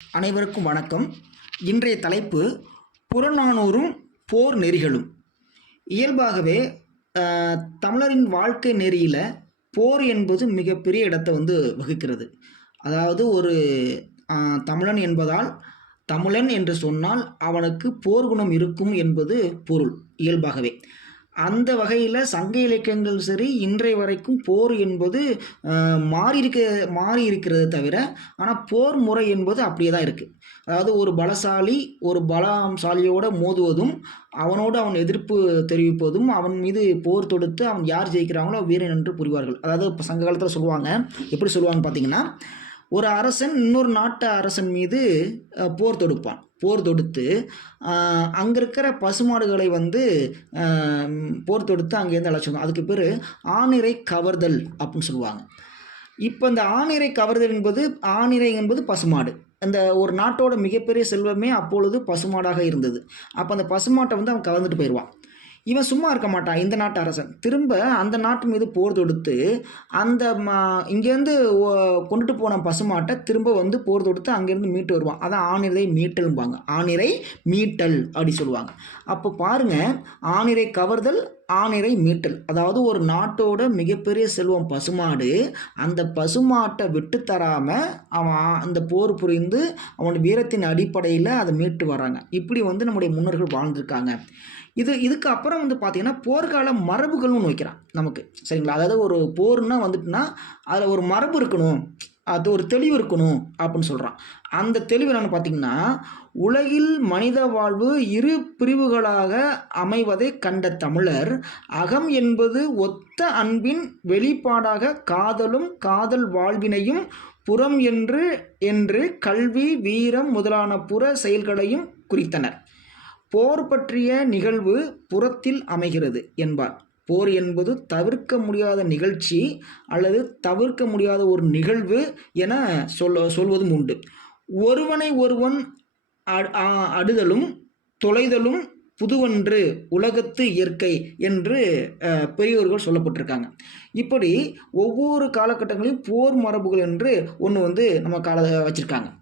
அனைவருக்கும் வணக்கம். இன்றைய தலைப்பு புறநானூறும் போர் நெறிகளும். இயல்பாகவே தமிழரின் வாழ்க்கை நெறியில் போர் என்பது மிகப்பெரிய இடத்தை வந்து வகிக்கிறது. அதாவது ஒரு தமிழன் என்பதால் தமிழன் என்று சொன்னால் அவனுக்கு போர் குணம் இருக்கும் என்பது பொருள் இயல்பாகவே. அந்த வகையில் சங்க இலக்கியங்கள் சரி இன்றைய வரைக்கும் போர் என்பது மாறி இருக்க மாறி இருக்கிறது தவிர ஆனால் போர் முறை என்பது அப்படியே தான் இருக்குது அதாவது ஒரு பலசாலி ஒரு பலசாலியோட மோதுவதும் அவனோடு அவன் எதிர்ப்பு தெரிவிப்பதும் அவன் மீது போர் தொடுத்து அவன் யார் ஜெயிக்கிறாங்களோ வீரன் என்று புரிவார்கள். அதாவது இப்போ சங்க காலத்தில் சொல்லுவாங்க எப்படி சொல்லுவாங்க பார்த்தீங்கன்னா ஒரு அரசன் இன்னொரு நாட்டு அரசன் மீது போர் தொடுப்பான். போர் தொடுத்து அங்கே இருக்கிற பசுமாடுகளை வந்து போர் தொடுத்து அங்கேருந்து அழைச்சிடும் அதுக்கு பேர் ஆணிரை கவர்தல் அப்படின்னு சொல்லுவாங்க. இப்போ இந்த ஆணிரை கவர்தல் என்பது ஆணிரை என்பது பசுமாடு. அந்த ஒரு நாட்டோட மிகப்பெரிய செல்வமே அப்பொழுது பசுமாடாக இருந்தது. அப்போ அந்த பசுமாட்டை வந்து அவன் கவர்ந்துட்டு போயிடுவான் இவன் சும்மா இருக்க மாட்டான் இந்த நாட்டு அரசன். திரும்ப அந்த நாட்டு மீது போர் தொடுத்து அந்த இங்கேருந்து ஓ- கொண்டுட்டு போன பசுமாட்டை திரும்ப வந்து போர் தொடுத்து அங்கேருந்து மீட்டு வருவான். அதான் ஆணிரை மீட்டல்பாங்க ஆணிரை மீட்டல் அப்படி சொல்லுவாங்க. அப்போ பாருங்க ஆணிரை கவர்தல் ஆணிரை மீட்டல். அதாவது ஒரு நாட்டோட மிகப்பெரிய செல்வம் பசுமாடு. அந்த பசுமாட்டை விட்டு தராமல் அவன் அந்த போர் புரிந்து அவன் வீரத்தின் அடிப்படையில் அதை மீட்டு வராங்க இப்படி வந்து நம்முடைய முன்னோர்கள் வாழ்ந்திருக்காங்க. இது இதுக்கு அப்புறம் வந்து பார்த்திங்கன்னா போர்க்கால மரபுகள்னு ஒன்று வைக்கிறான் நமக்கு. சரிங்களா? அதாவது ஒரு போர்னால் வந்துட்டுனா அதில் ஒரு மரபு இருக்கணும். அது ஒரு தெளிவு இருக்கணும் அப்படின்னு சொல்கிறான் அந்த தெளிவு என்னென்னு பார்த்தீங்கன்னா உலகில் மனித வாழ்வு இரு பிரிவுகளாக அமைவதை கண்ட தமிழர் அகம் என்பது ஒத்த அன்பின் வெளிப்பாடாக காதலும் காதல் வாழ்வினையும் புறம் என்று என்று கல்வி வீரம் முதலான புற செயல்களையும் குறித்தனர். போர் பற்றிய நிகழ்வு புறத்தில் அமைகிறது என்பார். போர் என்பது தவிர்க்க முடியாத நிகழ்ச்சி அல்லது தவிர்க்க முடியாத ஒரு நிகழ்வு என சொல்ல சொல்வதும் உண்டு. ஒருவனை ஒருவன் அ- அடுதலும் தொலைதலும் புதுவன்று உலகத்து இயற்கை என்று பெரியோர்கள் சொல்லப்பட்டிருக்காங்க. இப்படி ஒவ்வொரு காலகட்டங்களிலும் போர் மரபுகள் என்று ஒன்று வந்து நம்ம கால வச்சுருக்காங்க.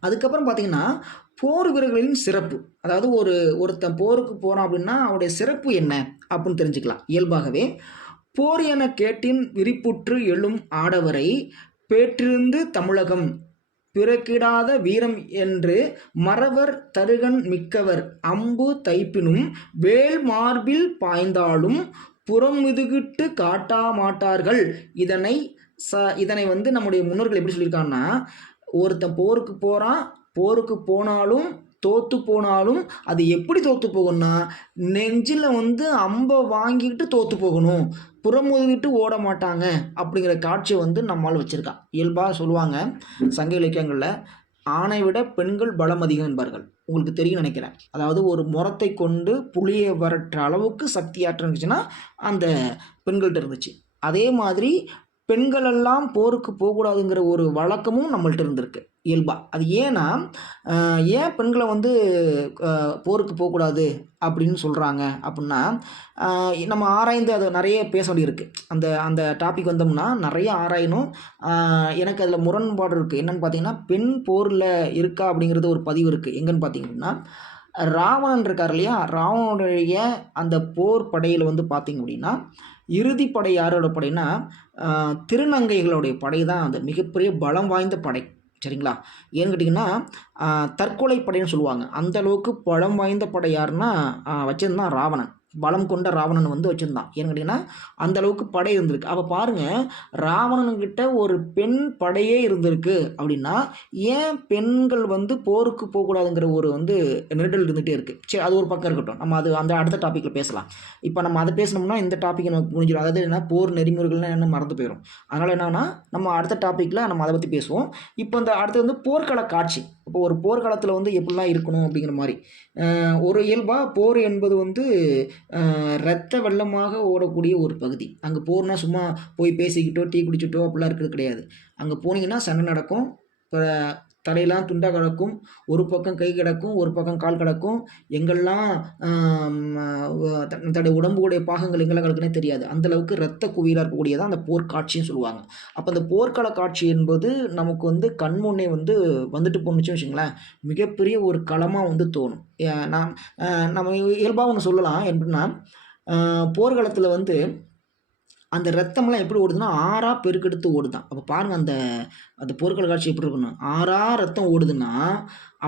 அதுக்கப்புறம் பார்த்தீங்கன்னா போர் வீரர்களின் சிறப்பு. அதாவது ஒரு ஒருத்தன் போருக்கு போகிறான் அப்படின்னா அவனுடைய சிறப்பு என்ன அப்படின்னு தெரிஞ்சுக்கலாம். இயல்பாகவே போர் என கேட்டின் விரிப்புற்று எழும் ஆடவரை பேற்றிருந்து தமிழகம் பிறக்கிடாத வீரம் என்று மறவர் தருகன் மிக்கவர். அம்பு தைப்பினும் வேல் மார்பில் பாய்ந்தாலும் புறமுதுகிட்டு காட்டா மாட்டார்கள். இதனை ச இதனை வந்து நம்முடைய முன்னோர்கள் எப்படி சொல்லியிருக்காங்கன்னா ஒருத்தன் போருக்கு போகிறான் போருக்கு போனாலும் தோற்று போனாலும் அது எப்படி தோற்று போகும்னா நெஞ்சில் வந்து அம்பை வாங்கிக்கிட்டு தோற்று போகணும். புறமுதுகிட்டு ஓட மாட்டாங்க அப்படிங்கிற காட்சியை வந்து நம்மால் வச்சுருக்கான் இயல்பாக சொல்லுவாங்க சங்க இலக்கியங்களில் ஆணை விட பெண்கள் பலம் அதிகம் என்பார்கள். உங்களுக்கு தெரியும் நினைக்கிறேன். அதாவது ஒரு முறத்தை கொண்டு புளியை வரட்டுற அளவுக்கு சக்தியாற்றம் இருந்துச்சுன்னா அந்த பெண்கள்கிட்ட இருந்துச்சு. அதே மாதிரி பெண்களெல்லாம் போருக்கு போகக்கூடாதுங்கிற ஒரு வழக்கமும் நம்மள்ட்ட இருந்திருக்கு இயல்பாக அது ஏன்னா ஏன் பெண்களை வந்து போருக்கு போகக்கூடாது அப்படின்னு சொல்கிறாங்க அப்படின்னா நம்ம ஆராய்ந்து அதை நிறைய பேச வேண்டியிருக்கு. அந்த அந்த டாபிக் வந்தோம்னா நிறைய ஆராயணும். எனக்கு அதில் முரண்பாடு இருக்குது என்னன்னு பார்த்தீங்கன்னா பெண் போரில் இருக்கா அப்படிங்கிறது ஒரு பதிவு இருக்குது எங்கன்னு பார்த்தீங்கன்னா ராவணன் இருக்கார் இல்லையா? ராவணனுடைய அந்த போர் படையில் வந்து பார்த்தீங்க அப்படின்னா இறுதி படை யாரோட படைனா திருநங்கைகளுடைய படை தான் அந்த மிகப்பெரிய பலம் வாய்ந்த படை. சரிங்களா? ஏன்னு கேட்டிங்கன்னா தற்கொலை படைன்னு சொல்லுவாங்க. அந்த அளவுக்கு பலம் வாய்ந்த படை யாருன்னா வச்சிருந்தான் ராவணன். பலம் கொண்ட ராவணன் வந்து வச்சுருந்தான். ஏன்னு கேட்டிங்கன்னா அந்த அளவுக்கு படை இருந்திருக்கு. அப்போ பாருங்கள் ராவணன்கிட்ட ஒரு பெண் படையே இருந்திருக்கு அப்படின்னா ஏன் பெண்கள் வந்து போருக்கு போகக்கூடாதுங்கிற ஒரு வந்து நெருடல் இருந்துகிட்டே இருக்குது சரி அது ஒரு பக்கம் இருக்கட்டும். நம்ம அது அந்த அடுத்த டாப்பிக்கில் பேசலாம். இப்போ நம்ம அதை பேசணும்னா இந்த டாப்பிக்கை நமக்கு புரிஞ்சிடும் அதாவது என்ன போர் நெறிமுறைகள்லாம் என்ன மறந்து போயிடும் அதனால் என்னென்னா நம்ம அடுத்த டாப்பிக்கில் நம்ம அதை பற்றி பேசுவோம். இப்போ இந்த அடுத்து வந்து போர்க்கள காட்சி. இப்போ ஒரு போர்க்காலத்தில் வந்து எப்படிலாம் இருக்கணும் அப்படிங்கிற மாதிரி. ஒரு இயல்பாக போர் என்பது வந்து ரத்த இரத்த வெள்ளமாக ஓடக்கூடிய ஒரு பகுதி. அங்கே போகிறோன்னா சும்மா போய் பேசிக்கிட்டோ டீ குடிச்சிட்டோ அப்படிலாம் இருக்கிறது கிடையாது. அங்கே போனீங்கன்னா சண்டை நடக்கும். தலையெல்லாம் துண்டாக கிடக்கும் ஒரு பக்கம் கை கிடக்கும் ஒரு பக்கம் கால் கிடக்கும். எங்கெல்லாம் தன்னுடைய உடம்புடைய பாகங்கள் எங்கெல்லாம் கிடக்குனே தெரியாது. அந்த அளவுக்கு ரத்த குவியலாக இருக்கக்கூடியதான் அந்த போர்க்காட்சின்னு சொல்லுவாங்க. அப்போ அந்த போர்க்கால காட்சி என்பது நமக்கு வந்து கண்முன்னே வந்து வந்துட்டு போணுச்சுன்னு வச்சுங்களேன் மிகப்பெரிய ஒரு களமாக வந்து தோணும். ஏன் நாம் நம்ம இயல்பாக ஒன்று சொல்லலாம். எப்படின்னா அஹ், போர்க்களத்தில் வந்து அந்த ரத்தம்லாம் எப்படி ஓடுதுன்னா ஆறாக பெருக்கெடுத்து ஓடுதான். அப்போ பாருங்கள் அந்த அந்த போர்க்கள காட்சி எப்படி இருக்கணும் ஆறாக ரத்தம் ஓடுதுன்னா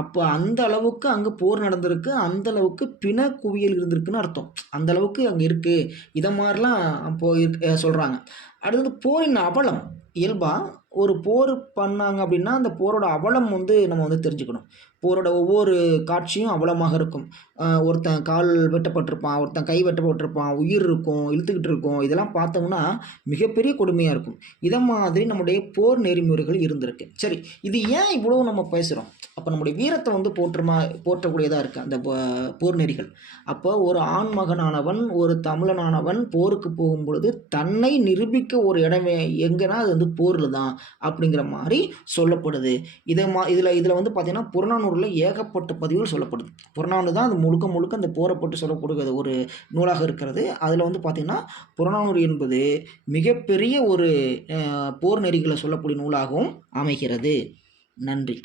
அப்போ அந்த அளவுக்கு அங்கே போர் நடந்திருக்கு அந்த அளவுக்கு பிண குவியல் இருந்திருக்குன்னு அர்த்தம். அந்த அளவுக்கு அங்கே இருக்குது இதை மாதிரிலாம் அப்போ இருக்கு சொல்கிறாங்க அடுத்தது போரின் அவலம் இயல்பாக ஒரு போர் பண்ணாங்க அப்படின்னா அந்த போரோட அவலம் வந்து நம்ம வந்து தெரிஞ்சுக்கணும். போரோட ஒவ்வொரு காட்சியும் அவலமாக இருக்கும். ஒருத்தன் கால் வெட்டப்பட்டிருப்பான் ஒருத்தன் கை வெட்டப்பட்டிருப்பான் உயிர் இருக்கும் இழுத்துக்கிட்டு இருக்கும் இதெல்லாம் பார்த்தோம்னா மிகப்பெரிய கொடுமையாக இருக்கும். இதை மாதிரி நம்முடைய போர் நெறிமுறைகள் இருந்திருக்கு. சரி இது ஏன் இவ்வளோ நம்ம பேசுகிறோம் அப்போ நம்முடைய வீரத்தை வந்து போற்றுமா போற்றக்கூடியதாக இருக்குது அந்த போர் நெறிகள். அப்போ ஒரு ஆண்மகனானவன் ஒரு தமிழனானவன் போருக்கு போகும்பொழுது தன்னை நிரூபிக்க ஒரு இடமே எங்கன்னா அது வந்து போரில் தான். அப்படிங்கிற மாதிரி சொல்லப்படுது. இதை மா இதில் இதில் வந்து பார்த்திங்கன்னா புறநானூரில் ஏகப்பட்ட பதிவுகள் சொல்லப்படுது. புறநானூறு தான் அது முழுக்க முழுக்க அந்த போரை சொல்லக்கூடிய ஒரு நூலாக இருக்கிறது. அதில் வந்து பார்த்திங்கன்னா புறநானூறு என்பது மிகப்பெரிய ஒரு போர் நெறிகளை சொல்லக்கூடிய நூலாகவும் அமைகிறது. நன்றி.